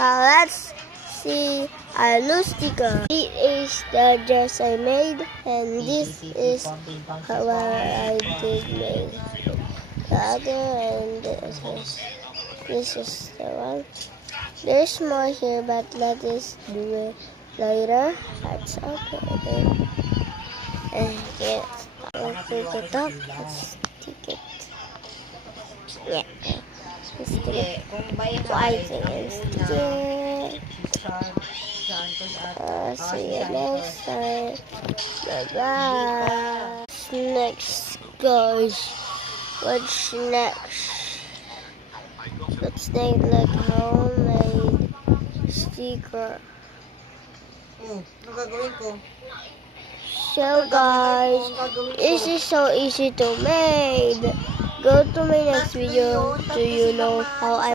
Let's see our new sticker. This is the dress I made, and this is how I did make the other, and this is the one. There's more here, but let us do it later. That's okay. And yes, let's pick it up. Let's stick it. Yeah. Let's stick it. Why is it stick it? See you next time. Bye-bye. What's next, guys? What's next? Let's make like homemade sticker. Ano gagawin ko? So guys, this is so easy to make. Go to my next video. Do you know how I